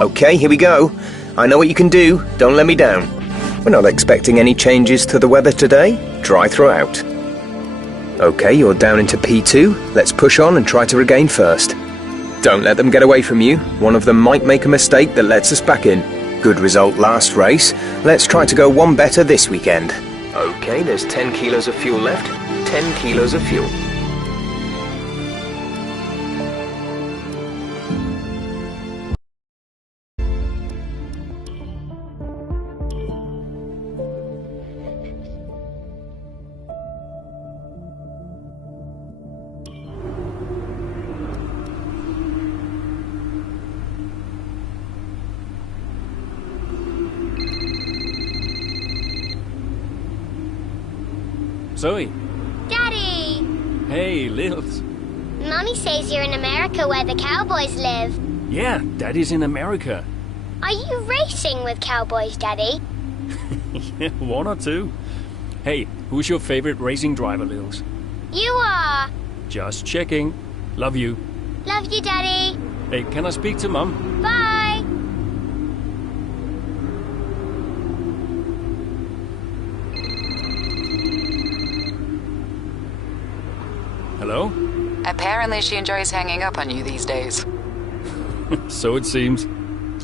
Okay, here we go. I know what you can do. Don't let me down. We're not expecting any changes to the weather today. Dry throughout. Okay, you're down into P2. Let's push on and try to regain first. Don't let them get away from you. One of them might make a mistake that lets us back in. Good result last race. Let's try to go one better this weekend. Okay, there's 10 kilos of fuel left. 10 kilos of fuel. Zoe. Daddy! Hey, Lils. Mummy says you're in America where the cowboys live. Yeah, Daddy's in America. Are you racing with cowboys, Daddy? Yeah, one or two. Hey, who's your favorite racing driver, Lils? You are. Just checking. Love you. Love you, Daddy. Hey, can I speak to Mum? Bye. Hello? Apparently she enjoys hanging up on you these days. So it seems.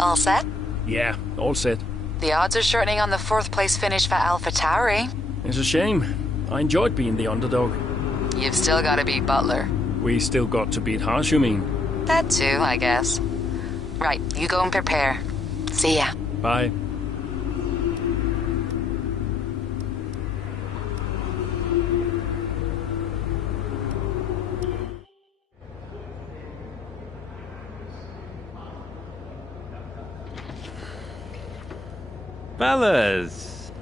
All set? Yeah, all set. The odds are shortening on the 4th place finish for AlphaTauri. It's a shame. I enjoyed being the underdog. You've still got to beat Butler. We still got to beat Haas, you mean? That too, I guess. Right, you go and prepare. See ya. Bye. Fellas!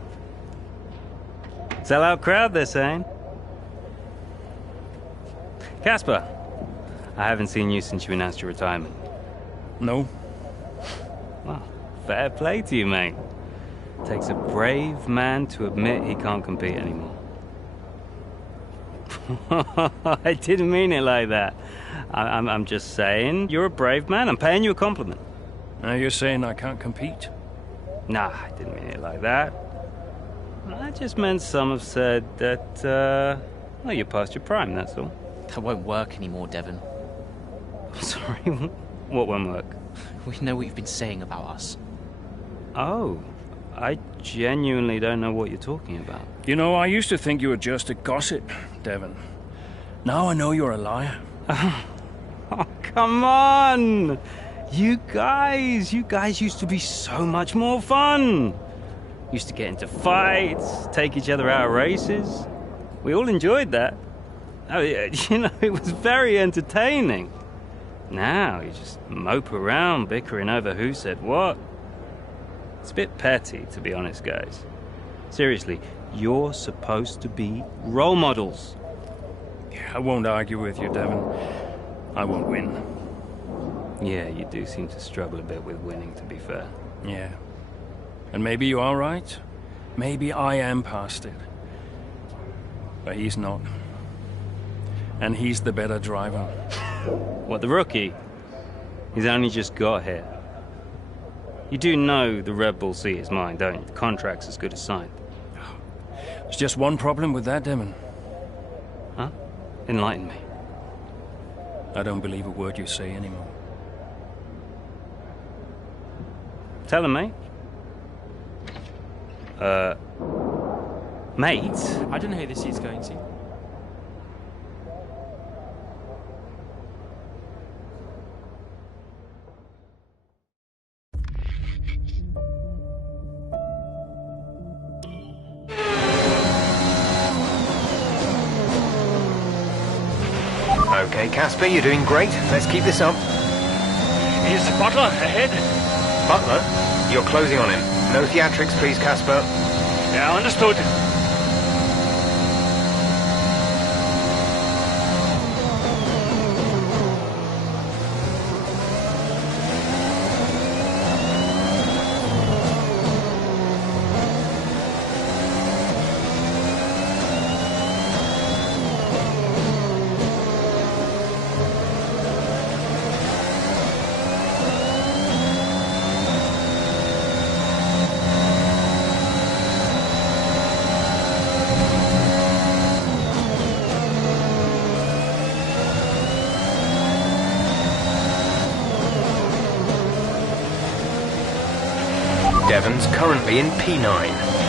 Sell-out crowd, they're saying. Casper, I haven't seen you since you announced your retirement. No? Well, fair play to you, mate. Takes a brave man to admit he can't compete anymore. I didn't mean it like that. I'm just saying, you're a brave man. I'm paying you a compliment. Now you're saying I can't compete? Nah, I didn't mean it like that. I just meant some have said that, well, you're past your prime, that's all. That won't work anymore, Devon. Sorry, what won't work? We know what you've been saying about us. Oh, I genuinely don't know what you're talking about. You know, I used to think you were just a gossip, Devon. Now I know you're a liar. Oh, come on! You guys used to be so much more fun. Used to get into fights, take each other out of races. We all enjoyed that. Oh, you know, it was very entertaining. Now you just mope around bickering over who said what. It's a bit petty, to be honest, guys. Seriously, you're supposed to be role models. Yeah, I won't argue with you, Devon. I won't win. Yeah, you do seem to struggle a bit with winning, to be fair. Yeah. And maybe you are right. Maybe I am past it. But he's not. And he's the better driver. What, the rookie? He's only just got here. You do know the Red Bull seat is mine, don't you? The contract's as good as signed. There's just one problem with that, Devon. Huh? Enlighten me. I don't believe a word you say anymore. Tell him, mate. Mate? I don't know who this is going to. Okay, Casper, you're doing great. Let's keep this up. Is Butler ahead? Butler, you're closing on him. No theatrics, please, Casper. Yeah, understood. Devon's currently in P9.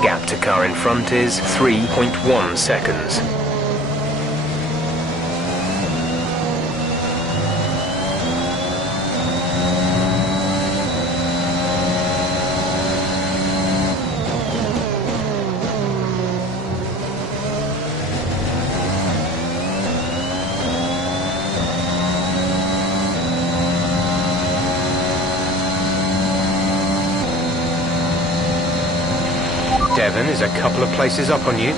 Gap to car in front is 3.1 seconds. Devon is a couple of places up on you.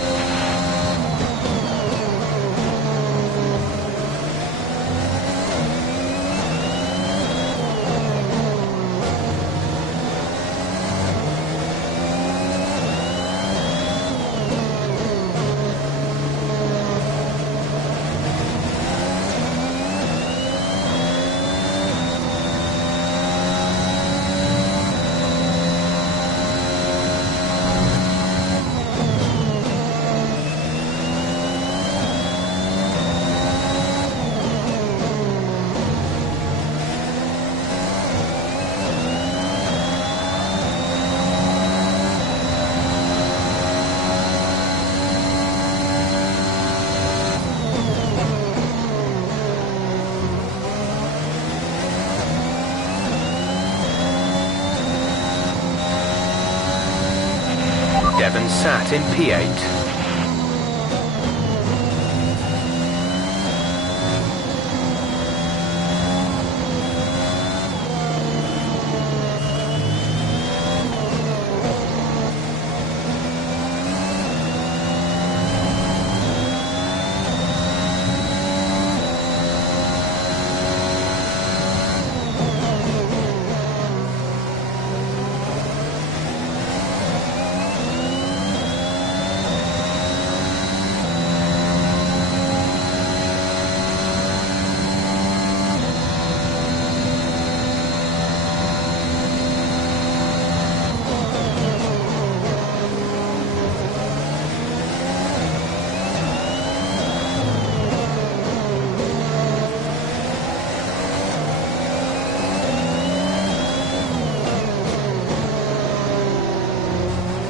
Devon sat in P8.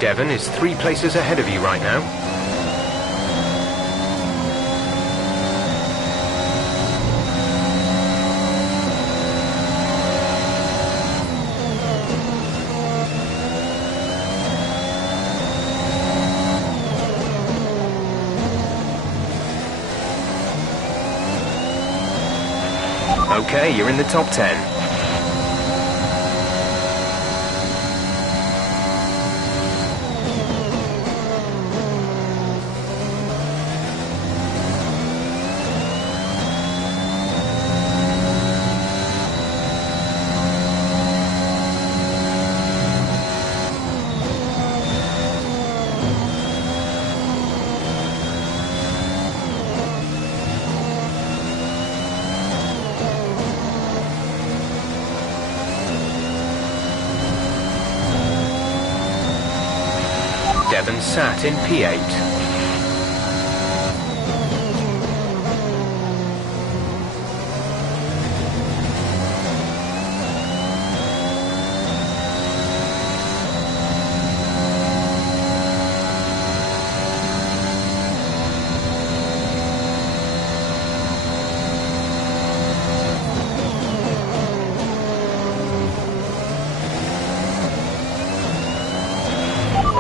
Devon is 3 places ahead of you right now. Okay, you're in the top 10. Devon sat in P8.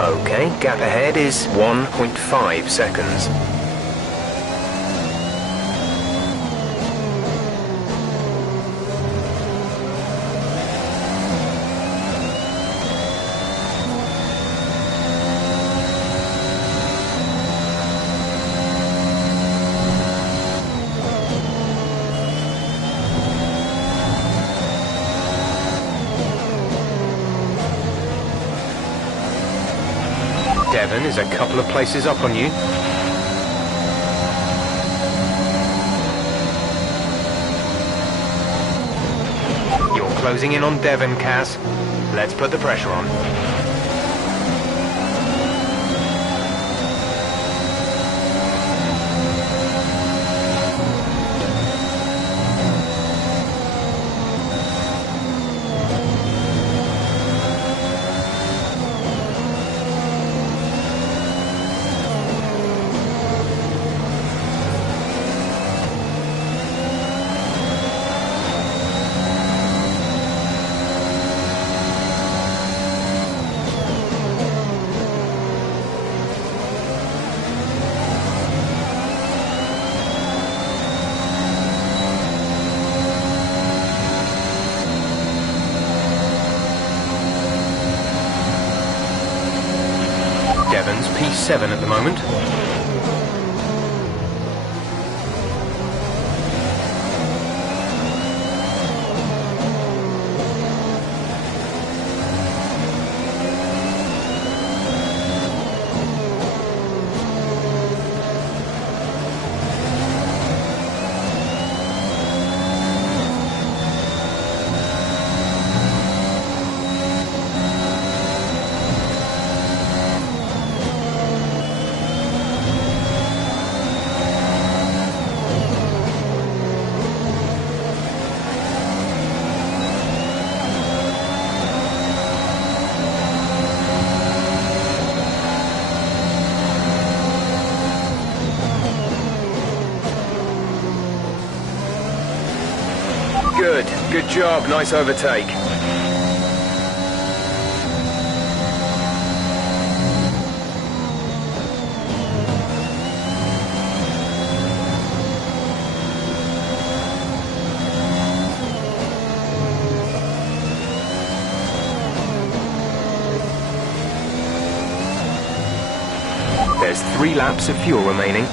Okay, gap ahead is 1.5 seconds. Devon is a couple of places up on you. You're closing in on Devon, Cass. Let's put the pressure on. Devon's P7 at the moment. Good job, nice overtake. There's 3 laps of fuel remaining.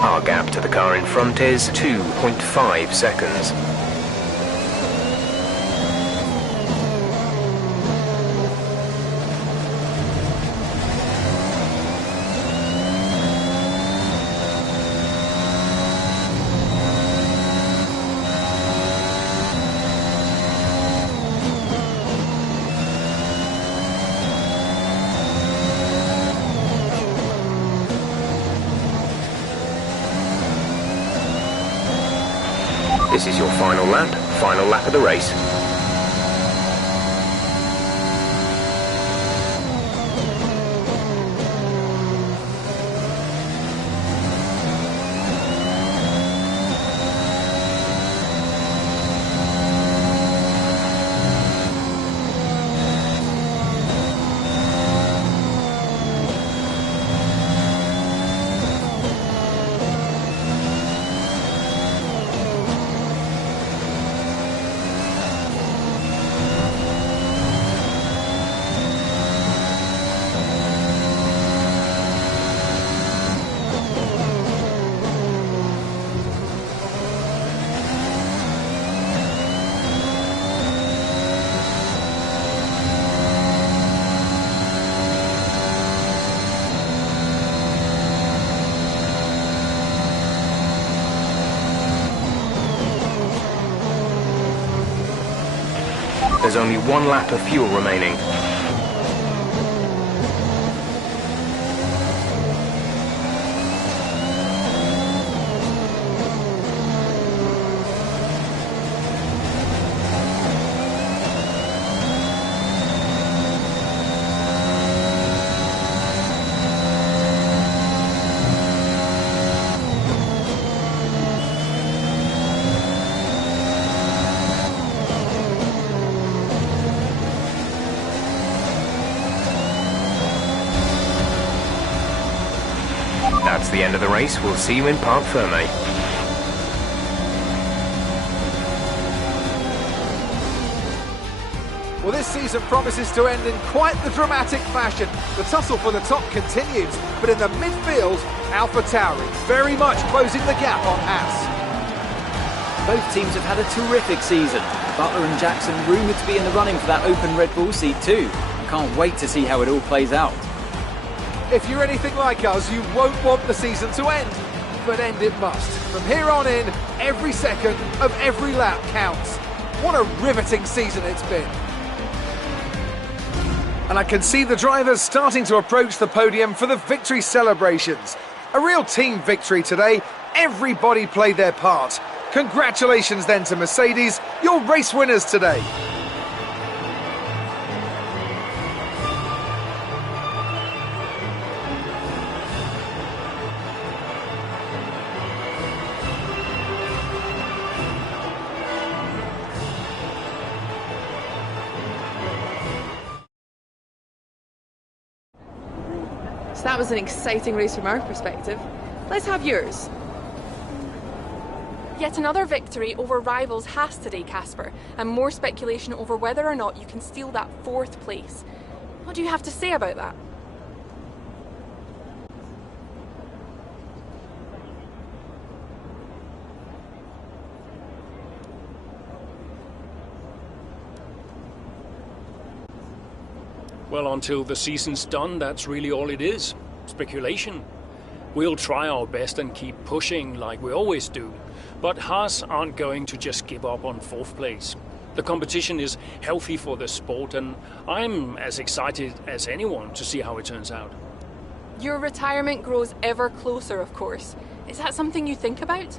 Our gap to the car in front is 2.5 seconds. This is your final lap of the race. There's only 1 lap of fuel remaining. That's the end of the race. We'll see you in Parc Fermé. Well, this season promises to end in quite the dramatic fashion. The tussle for the top continues, but in the midfield, AlphaTauri very much closing the gap on Haas. Both teams have had a terrific season. Butler and Jackson rumoured to be in the running for that open Red Bull seat too. Can't wait to see how it all plays out. If you're anything like us, you won't want the season to end, but end it must. From here on in, every second of every lap counts. What a riveting season it's been. And I can see the drivers starting to approach the podium for the victory celebrations. A real team victory today. Everybody played their part. Congratulations then to Mercedes, your race winners today. So that was an exciting race from our perspective. Let's have yours. Yet another victory over rivals Haas today, Casper, and more speculation over whether or not you can steal that 4th place. What do you have to say about that? Well, until the season's done, that's really all it is. Speculation. We'll try our best and keep pushing like we always do. But Haas aren't going to just give up on 4th place. The competition is healthy for the sport, and I'm as excited as anyone to see how it turns out. Your retirement grows ever closer, of course. Is that something you think about?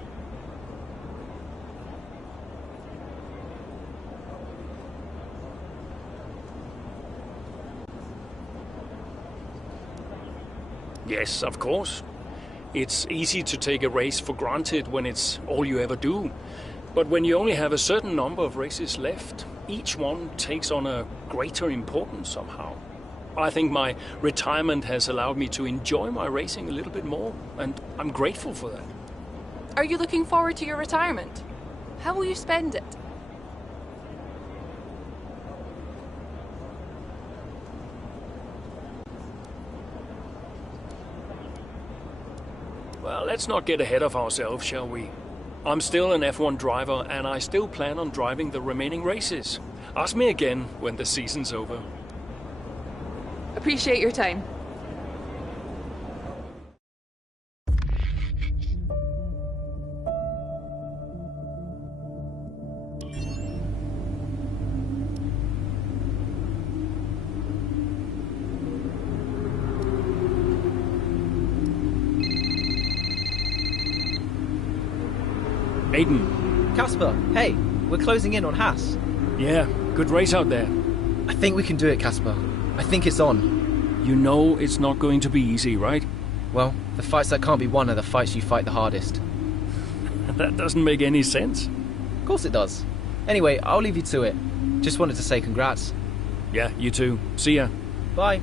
Yes, of course. It's easy to take a race for granted when it's all you ever do. But when you only have a certain number of races left, each one takes on a greater importance somehow. I think my retirement has allowed me to enjoy my racing a little bit more, and I'm grateful for that. Are you looking forward to your retirement? How will you spend it? Well, let's not get ahead of ourselves, shall we? I'm still an F1 driver, and I still plan on driving the remaining races. Ask me again when the season's over. Appreciate your time. Aiden, Casper, hey, we're closing in on Haas. Yeah, good race out there. I think we can do it, Casper. I think it's on. You know it's not going to be easy, right? Well, the fights that can't be won are the fights you fight the hardest. That doesn't make any sense. Of course it does. Anyway, I'll leave you to it. Just wanted to say congrats. Yeah, you too. See ya. Bye.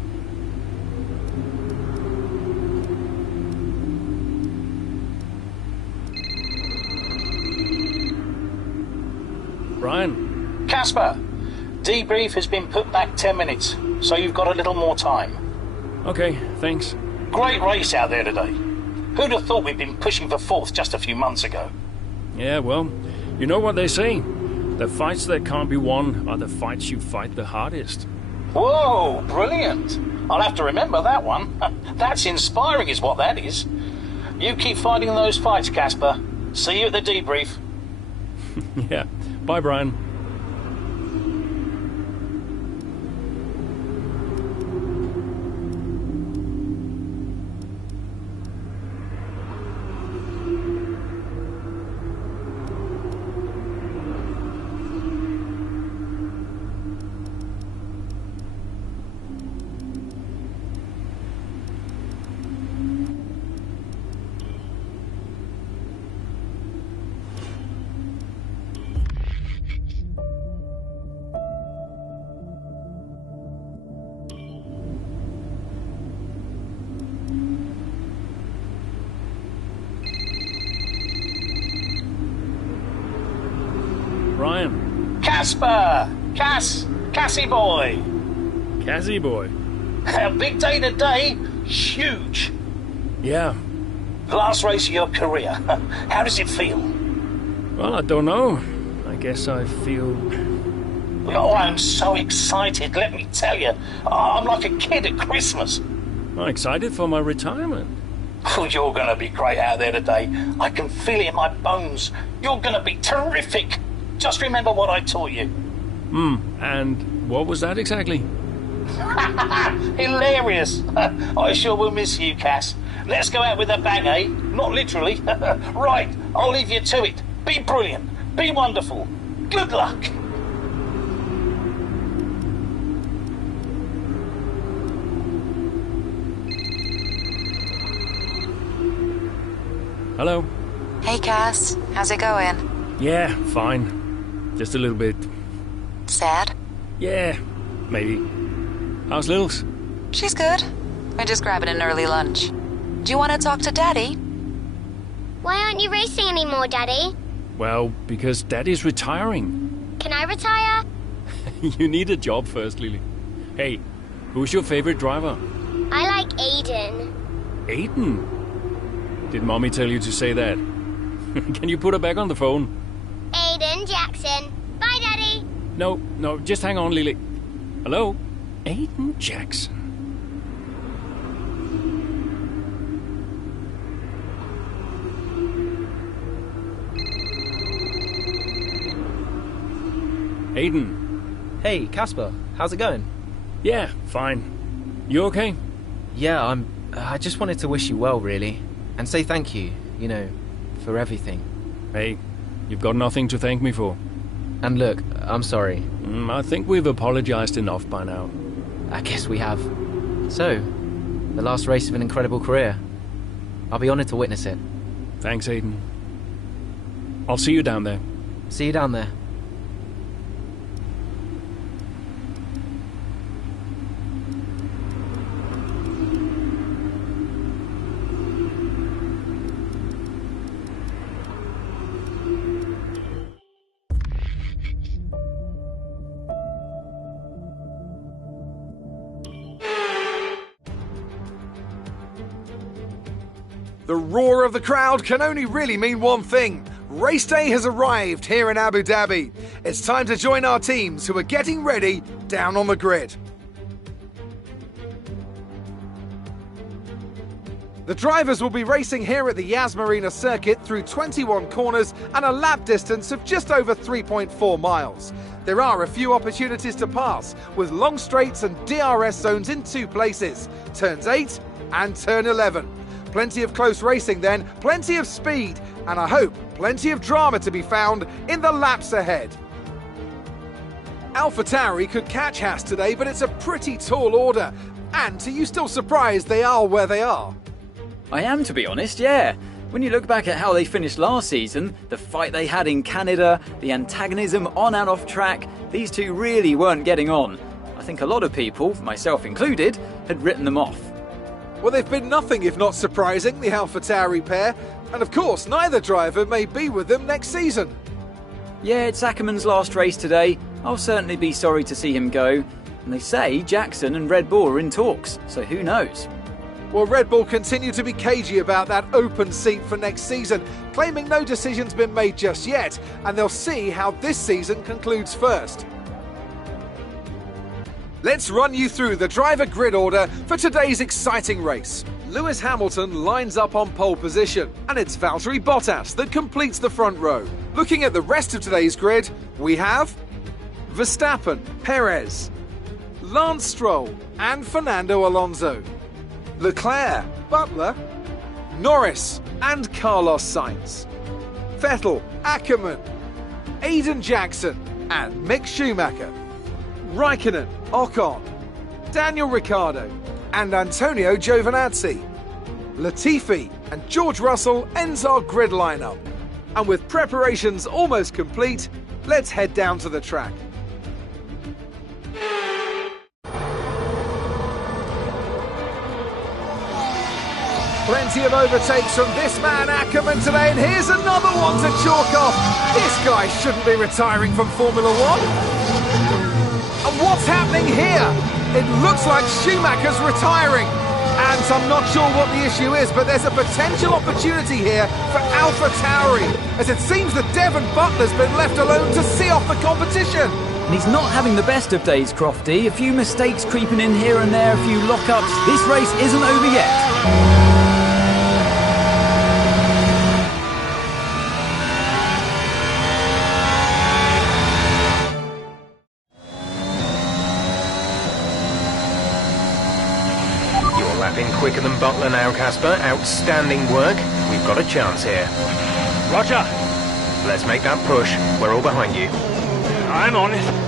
Brian? Casper, debrief has been put back 10 minutes, so you've got a little more time. Okay, thanks. Great race out there today. Who'd have thought we'd been pushing for fourth just a few months ago? Yeah, well, you know what they say. The fights that can't be won are the fights you fight the hardest. Whoa, brilliant. I'll have to remember that one. That's inspiring is what that is. You keep fighting those fights, Casper. See you at the debrief. Yeah. Bye, Brian. Brian. Casper! Cassie boy! Cassie boy. A big day today. Huge. Yeah. The last race of your career. How does it feel? Well, I don't know. I guess I feel... Oh, I'm so excited, let me tell you. I'm like a kid at Christmas. I'm excited for my retirement. Oh, you're going to be great out there today. I can feel it in my bones. You're going to be terrific. Just remember what I taught you. And what was that exactly? Hilarious. I sure will miss you, Cass. Let's go out with a bang, eh? Not literally. Right, I'll leave you to it. Be brilliant. Be wonderful. Good luck. Hello? Hey, Cass. How's it going? Yeah, fine. Just a little bit... Sad? Yeah, maybe. How's Littles? She's good. We're just grabbing an early lunch. Do you want to talk to Daddy? Why aren't you racing anymore, Daddy? Well, because Daddy's retiring. Can I retire? You need a job first, Lily. Hey, who's your favorite driver? I like Aiden. Aiden? Did Mommy tell you to say that? Can you put her back on the phone? Aiden Jackson. Bye, Daddy. No, just hang on, Lily. Hello? Aiden Jackson. Aiden. Hey, Casper, how's it going? Yeah, fine. You okay? Yeah, I just wanted to wish you well, really. And say thank you, for everything. Hey, you've got nothing to thank me for. And look, I'm sorry. I think we've apologized enough by now. I guess we have. So, the last race of an incredible career. I'll be honored to witness it. Thanks, Aiden. I'll see you down there. See you down there. The roar of the crowd can only really mean one thing. Race day has arrived here in Abu Dhabi. It's time to join our teams who are getting ready down on the grid. The drivers will be racing here at the Yas Marina circuit through 21 corners and a lap distance of just over 3.4 miles. There are a few opportunities to pass, with long straights and DRS zones in 2 places, turns 8 and turn 11. Plenty of close racing then, plenty of speed, and I hope plenty of drama to be found in the laps ahead. AlphaTauri could catch Haas today, but it's a pretty tall order. And are you still surprised they are where they are? I am, to be honest, yeah. When you look back at how they finished last season, the fight they had in Canada, the antagonism on and off track, these two really weren't getting on. I think a lot of people, myself included, had written them off. Well, they've been nothing if not surprising, the AlphaTauri pair. And of course, neither driver may be with them next season. Yeah, it's Ackerman's last race today. I'll certainly be sorry to see him go. And they say Jackson and Red Bull are in talks, so who knows? Well, Red Bull continue to be cagey about that open seat for next season, claiming no decision's been made just yet, and they'll see how this season concludes first. Let's run you through the driver grid order for today's exciting race. Lewis Hamilton lines up on pole position, and it's Valtteri Bottas that completes the front row. Looking at the rest of today's grid, we have Verstappen, Perez, Lance Stroll and Fernando Alonso, Leclerc, Butler, Norris and Carlos Sainz, Vettel, Ackerman, Aiden Jackson and Mick Schumacher, Raikkonen, Ocon, Daniel Ricciardo and Antonio Giovinazzi. Latifi and George Russell ends our grid lineup. And with preparations almost complete, let's head down to the track. Plenty of overtakes from this man Ackerman today, and here's another one to chalk off. This guy shouldn't be retiring from Formula One. And what's happening here? It looks like Schumacher's retiring. And I'm not sure what the issue is, but there's a potential opportunity here for AlphaTauri, as it seems that Devon Butler's been left alone to see off the competition. And he's not having the best of days, Crofty. A few mistakes creeping in here and there, a few lockups. This race isn't over yet. Quicker than Butler now, Casper. Outstanding work. We've got a chance here. Roger. Let's make that push. We're all behind you. I'm on it.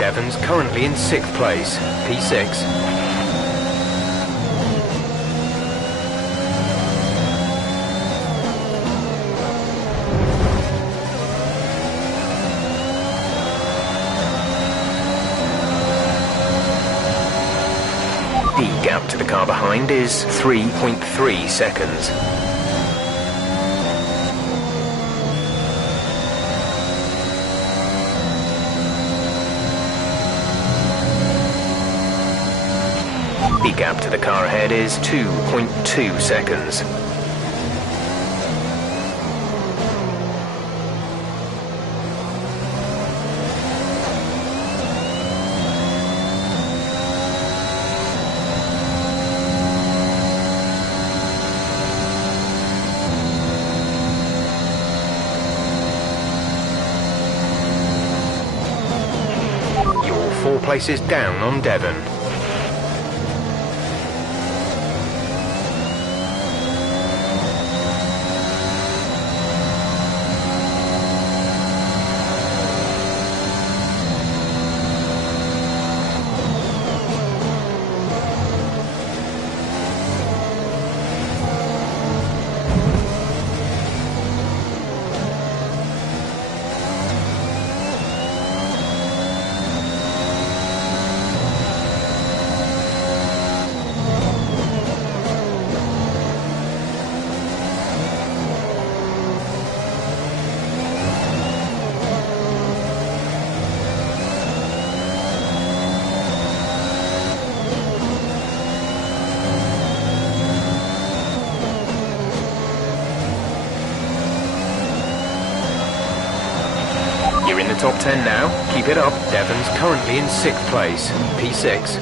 Devon's currently in 6th place, P6. The gap to the car behind is 3.3 seconds. The gap to the car ahead is 2.2 seconds. You're 4 places down on Devon. You're in the top 10 now. Keep it up. Devon's currently in 6th place, P6.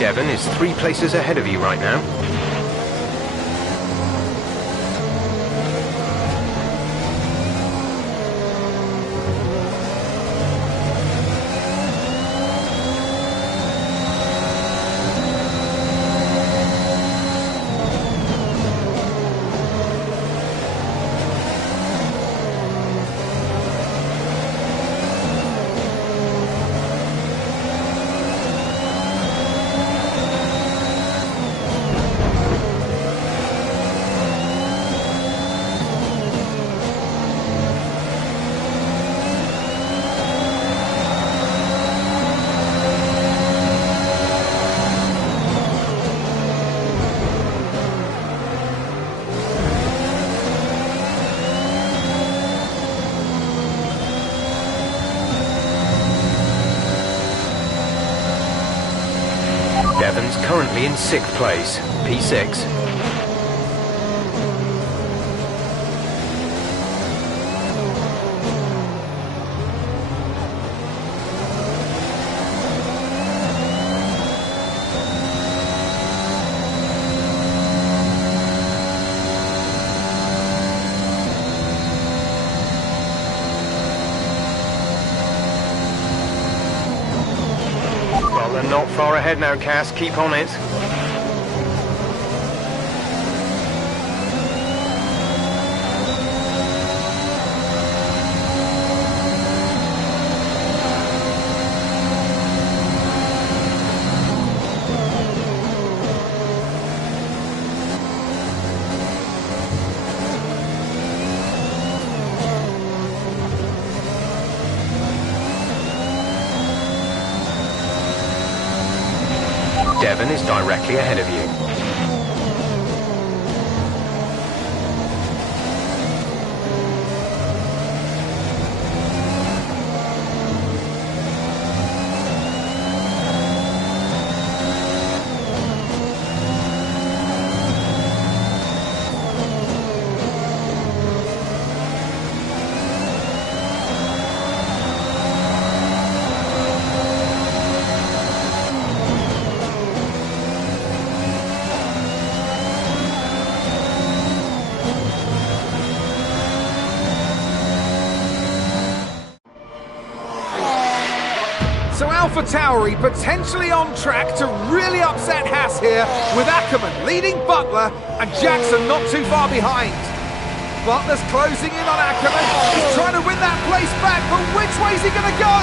Devon is 3 places ahead of you right now. Devon's currently in 6th place, P6. Well, they're not far ahead now, Cass. Keep on it. Devon is directly ahead of you. So AlphaTauri potentially on track to really upset Haas here, with Ackerman leading Butler and Jackson not too far behind. Butler's closing in on Ackerman. He's trying to win that place back, but which way's he going to go?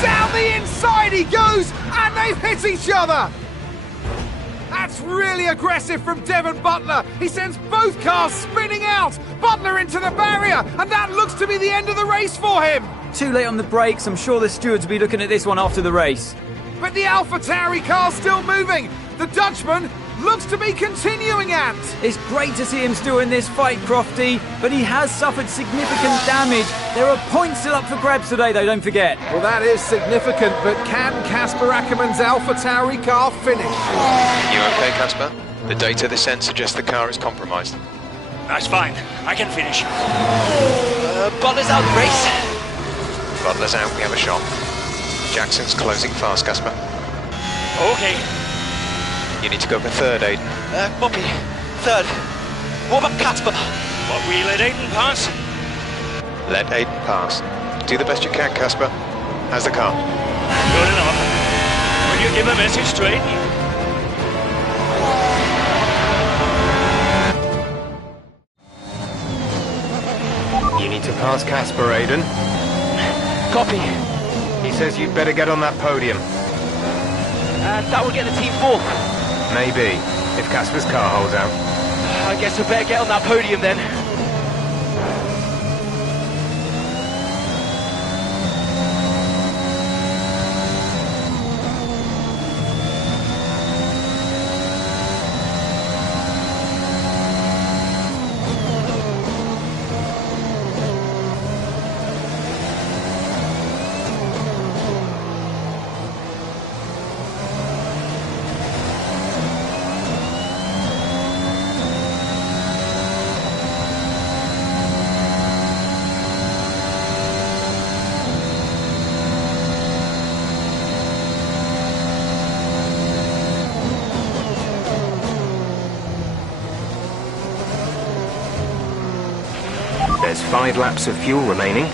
Down the inside he goes, and they've hit each other. That's really aggressive from Devon Butler. He sends both cars spinning out. Butler into the barrier, and that looks to be the end of the race for him. Too late on the brakes. I'm sure the stewards will be looking at this one after the race. But the AlphaTauri car's still moving. The Dutchman looks to be continuing, Ant. It's great to see him still in this fight, Crofty, but he has suffered significant damage. There are points still up for grabs today, though, don't forget. Well, that is significant, but can Casper Ackerman's AlphaTauri car finish? You okay, Casper? The data this end suggests the car is compromised. That's fine. I can finish. Butler's out the race. Butler's out, we have a shot. Jackson's closing fast, Casper. Okay. You need to go for third, Aiden. Copy. Third. What about Casper? What, we let Aiden pass? Let Aiden pass. Do the best you can, Casper. How's the car? Good enough. Will you give a message to Aiden? You need to pass Casper, Aiden. Copy. He says you'd better get on that podium. That will get the team fourth. Maybe, if Casper's car holds out. I guess we better get on that podium then. There's 5 laps of fuel remaining.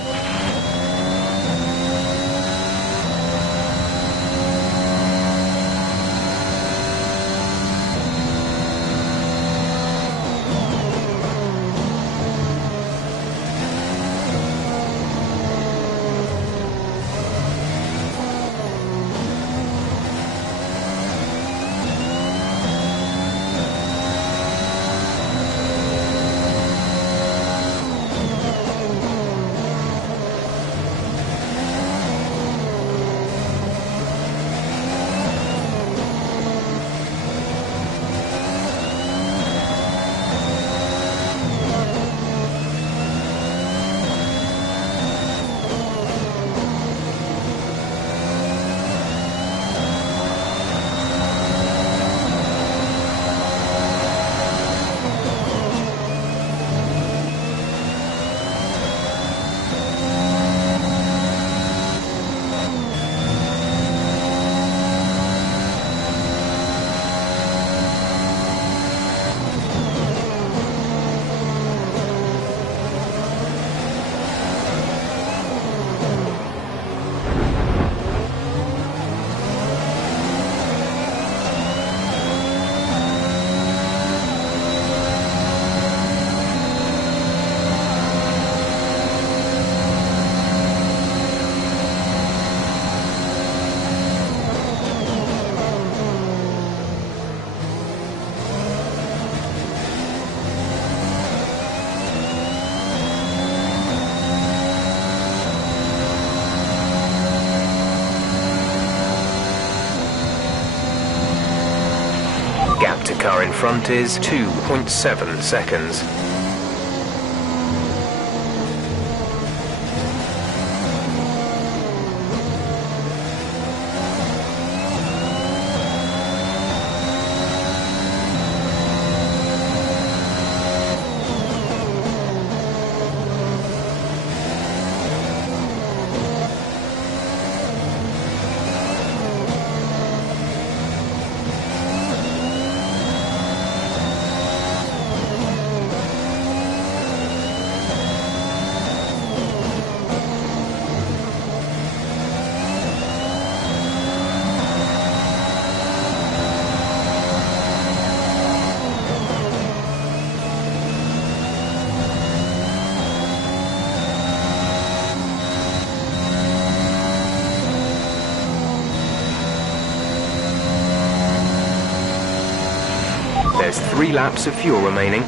Gap to car in front is 2.7 seconds. There's 3 laps of fuel remaining.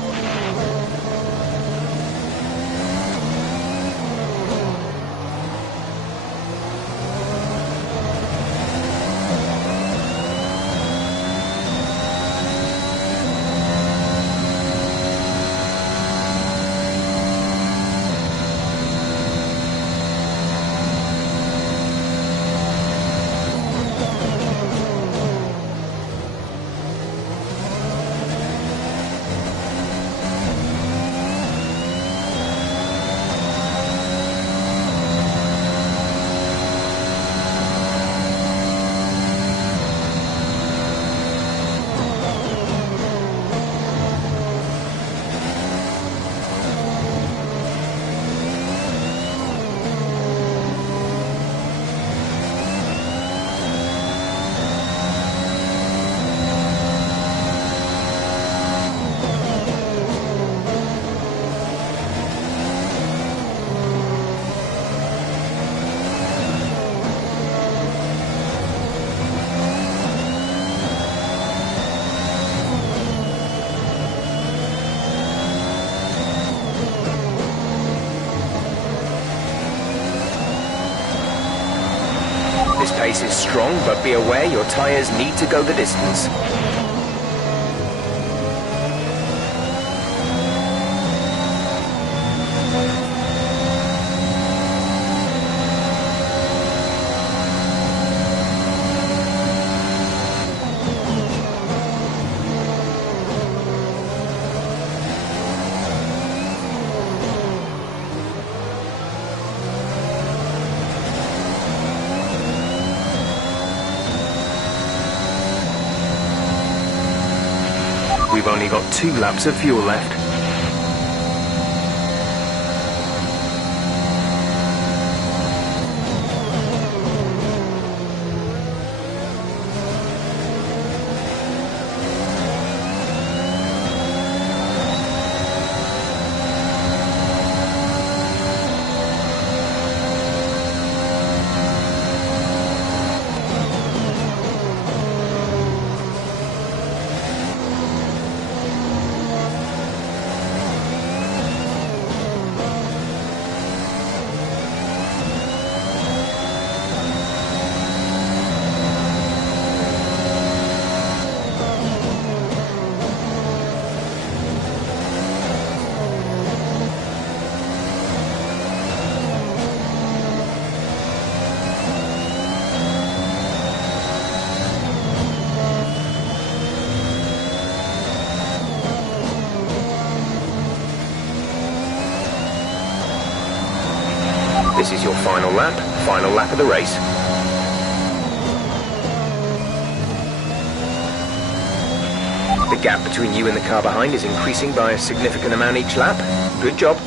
This pace is strong, but be aware your tyres need to go the distance. We've only got 2 laps of fuel left. This is your final lap of the race. The gap between you and the car behind is increasing by a significant amount each lap. Good job.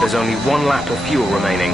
There's only 1 lap of fuel remaining.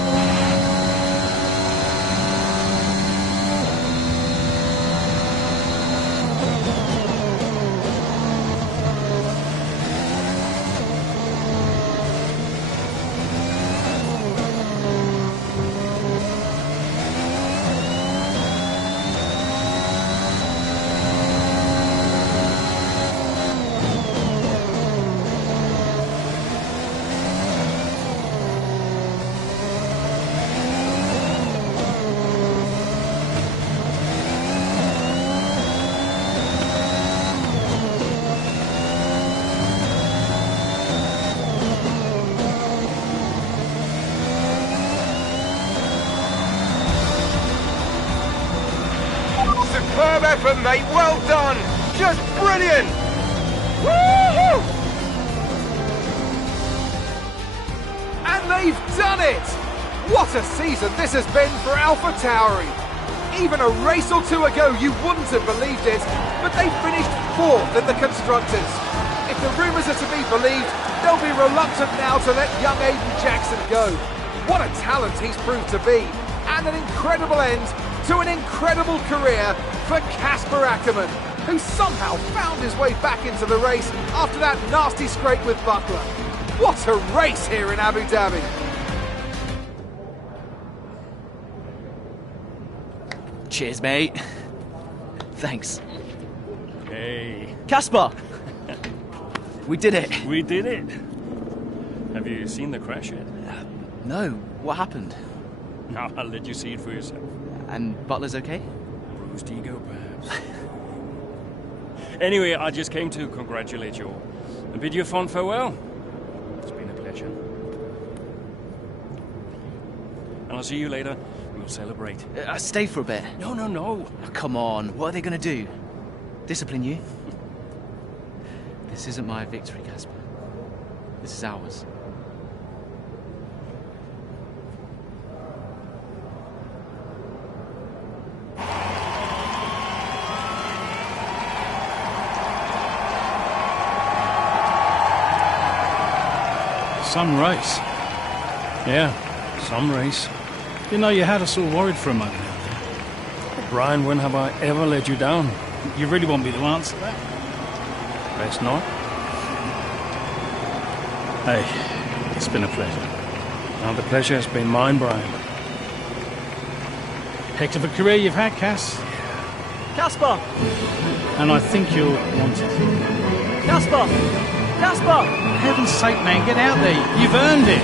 Superb effort, mate. Well done. Just brilliant. Woo-hoo! And they've done it! What a season this has been for Alpha Tauri. Even a race or 2 ago, you wouldn't have believed it, but they finished 4th in the Constructors. If the rumours are to be believed, they'll be reluctant now to let young Aiden Jackson go. What a talent he's proved to be, and an incredible end to an incredible career for Casper Ackermann, who somehow found his way back into the race after that nasty scrape with Butler. What a race here in Abu Dhabi. Cheers, mate. Thanks. Hey. Casper! We did it. We did it. Have you seen the crash yet? No. What happened? No, I'll let you see it for yourself. And Butler's okay? Bruised ego, perhaps. Anyway, I just came to congratulate you all and bid you a fond farewell. It's been a pleasure. And I'll see you later. We'll celebrate. Stay for a bit. No. Oh, come on. What are they going to do? Discipline you? This isn't my victory, Casper. This is ours. some race. Yeah, some race. You know, you had us all worried for a moment out there. Brian, when have I ever let you down? You really want me to answer that? Best not. Hey, it's been a pleasure. Now the pleasure has been mine, Brian. Heck of a career you've had, Cass. Casper! And I think you'll want it. Casper! Casper! For heaven's sake, man, get out there. You've earned it.